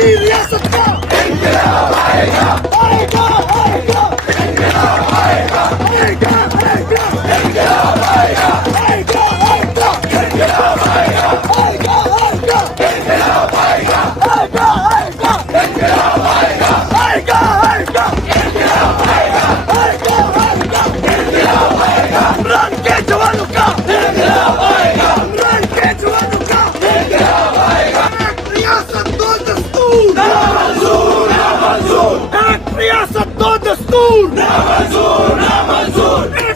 रियासत का इंकलाब आएगा आएगा आएगा इंकलाब आएगा आएगा आएगा इंकलाब आएगा आएगा आएगा इंकलाब आएगा आएगा आएगा इंकलाब आएगा आएगा आएगा इंकलाब आएगा आएगा आएगा इंकलाब आएगा आएगा आएगा इंकलाब आएगा इमरान के जवानों का इंकलाब आएगा इमरान के जवानों का इंकलाब आएगा एक रियासत दो दस्तूर ना मंजूर ना मंजूर एक रियासत दो दस्तूर ना मंजूर ना मंजूर